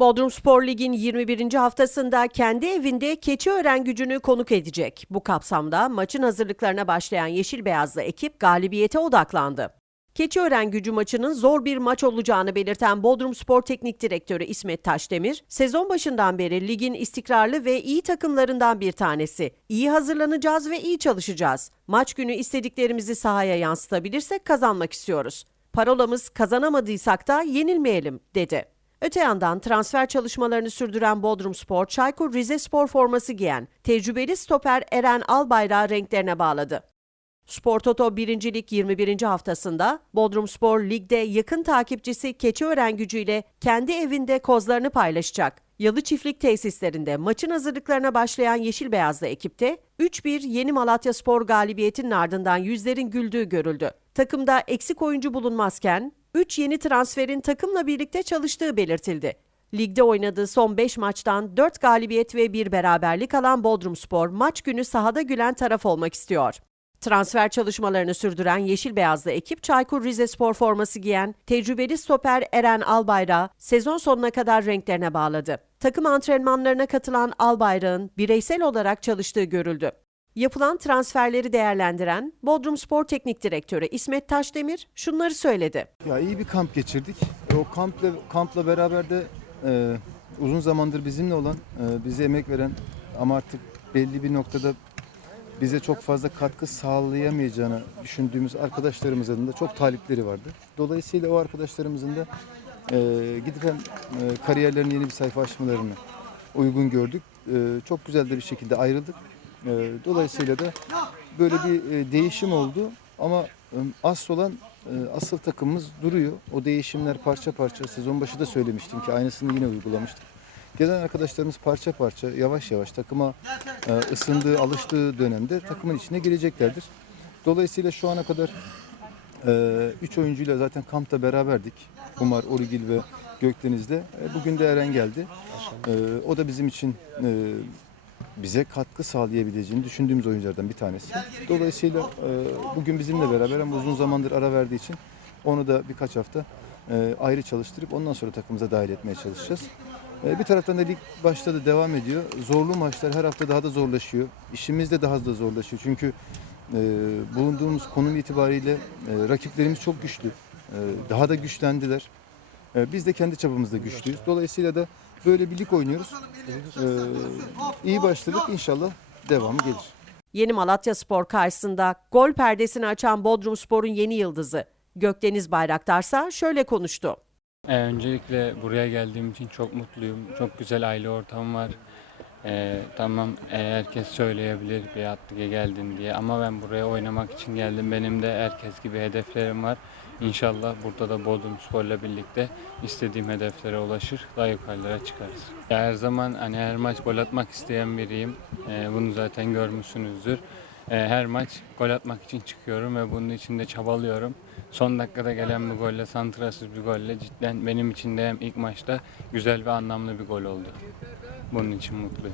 Bodrum Spor Lig'in 21. haftasında kendi evinde Keçiören gücünü konuk edecek. Bu kapsamda maçın hazırlıklarına başlayan Yeşil Beyazlı ekip galibiyete odaklandı. Keçiören gücü maçının zor bir maç olacağını belirten Bodrum Spor Teknik Direktörü İsmet Taşdemir, sezon başından beri ligin istikrarlı ve iyi takımlarından bir tanesi. İyi hazırlanacağız ve iyi çalışacağız. Maç günü istediklerimizi sahaya yansıtabilirsek kazanmak istiyoruz. Parolamız kazanamadıysak da yenilmeyelim, dedi. Öte yandan transfer çalışmalarını sürdüren Bodrum Spor, Çaykur Rizespor forması giyen tecrübeli stoper Eren Albayrak'ı renklerine bağladı. Spor Toto 1. Lig 21. haftasında Bodrum Spor Lig'de yakın takipçisi Keçiören gücüyle kendi evinde kozlarını paylaşacak. Yalı Çiftlik tesislerinde maçın hazırlıklarına başlayan Yeşil Beyazlı ekipte 3-1 Yeni Malatya Spor galibiyetinin ardından yüzlerin güldüğü görüldü. Takımda eksik oyuncu bulunmazken 3 yeni transferin takımla birlikte çalıştığı belirtildi. Ligde oynadığı son 5 maçtan 4 galibiyet ve 1 beraberlik alan Bodrumspor maç günü sahada gülen taraf olmak istiyor. Transfer çalışmalarını sürdüren Yeşil Beyazlı ekip Çaykur Rizespor forması giyen tecrübeli stoper Eren Albayrak'ı sezon sonuna kadar renklerine bağladı. Takım antrenmanlarına katılan Albayrak'ın bireysel olarak çalıştığı görüldü. Yapılan transferleri değerlendiren Bodrum Spor Teknik Direktörü İsmet Taşdemir şunları söyledi. Ya iyi bir kamp geçirdik. E, o kampla kampla beraber de e, uzun zamandır bizimle olan, e, bize emek veren ama artık belli bir noktada bize çok fazla katkı sağlayamayacağını düşündüğümüz arkadaşlarımızın da çok talipleri vardı. Dolayısıyla o arkadaşlarımızın da e, gidip hem e, kariyerlerinin yeni bir sayfa açmalarını uygun gördük. E, çok güzel bir şekilde ayrıldık. E, dolayısıyla da böyle bir e, değişim oldu ama e, asıl olan e, asıl takımımız duruyor. O değişimler parça parça sezon başı da söylemiştim ki aynısını yine uygulamıştık. Gelen arkadaşlarımız parça parça yavaş yavaş takıma ısındığı, alıştığı dönemde takımın içine gireceklerdir. Dolayısıyla şu ana kadar 3 oyuncuyla zaten kampta beraberdik. Umar, Origil ve Gökdeniz'le. E, Bugün de Eren geldi. O da bizim için bize katkı sağlayabileceğini düşündüğümüz oyunculardan bir tanesi. Dolayısıyla e, bugün bizimle beraber ama uzun zamandır ara verdiği için onu da birkaç hafta e, ayrı çalıştırıp ondan sonra takımıza dahil etmeye çalışacağız. E, Bir taraftan da lig başladı, devam ediyor. Zorlu maçlar her hafta daha da zorlaşıyor. İşimiz de daha da zorlaşıyor. Çünkü e, bulunduğumuz konum itibariyle e, rakiplerimiz çok güçlü. E, Daha da güçlendiler. E, Biz de kendi çapımızda güçlüyüz. Dolayısıyla da böyle bir lig oynuyoruz. E, iyi başladık. İnşallah devamı gelir. Yeni Malatya Spor karşısında gol perdesini açan Bodrum Spor'un yeni yıldızı Gökdeniz Bayraktarsa şöyle konuştu. Ee, öncelikle buraya geldiğim için çok mutluyum. Çok güzel aile ortamı var. Ee, tamam e, herkes söyleyebilir bir atlıya geldin diye ama ben buraya oynamak için geldim. Benim de herkes gibi hedeflerim var. İnşallah burada da Bodrum Spor'la birlikte istediğim hedeflere ulaşır, daha yukarılara çıkarız. Ya her zaman hani her maç gol atmak isteyen biriyim. Ee, bunu zaten görmüşsünüzdür. Ee, her maç gol atmak için çıkıyorum ve bunun için de çabalıyorum. Son dakikada gelen bir golle, santrasız bir golle cidden benim için de hem ilk maçta güzel ve anlamlı bir gol oldu. Bunun için mutluyum.